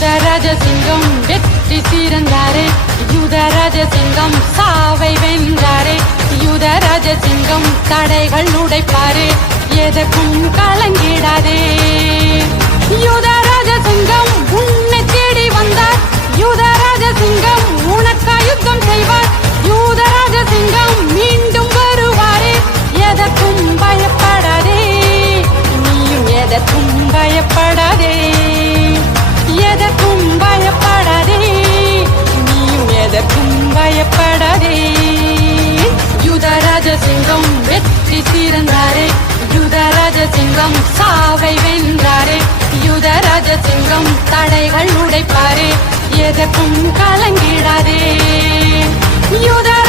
யுதராஜ சிங்கம் வெற்றி சிறந்தாரே, யுதராஜ சிங்கம் சாவை வென்றாரே, யுதராஜ சிங்கம் தடைகள் உடைப்பாரே, எதற்கும் கலங்கிடாதே. யுதராஜ சிங்கம் உன்னை தேடி வந்தார், யுதராஜ சிங்கம் உனக்கா யுத்தம் செய்வார், யுதராஜ சிங்கம் மீண்டும் வருவாரே, எதற்கும் பயப்படாதே, நீயும் எதற்கும் பயப்படாதே, எதற்கும் பயப்படாதே, நீயும் எதற்கும் பயப்படாதே. யுதராஜ சிங்கம் வெற்றி சிறந்தாரே, யுதராஜ சிங்கம் சாவை வென்றாரே, யுதராஜ சிங்கம் தடைகள் உடைப்பாரே, எதற்கும் கலங்கிடாதே. யுதராஜ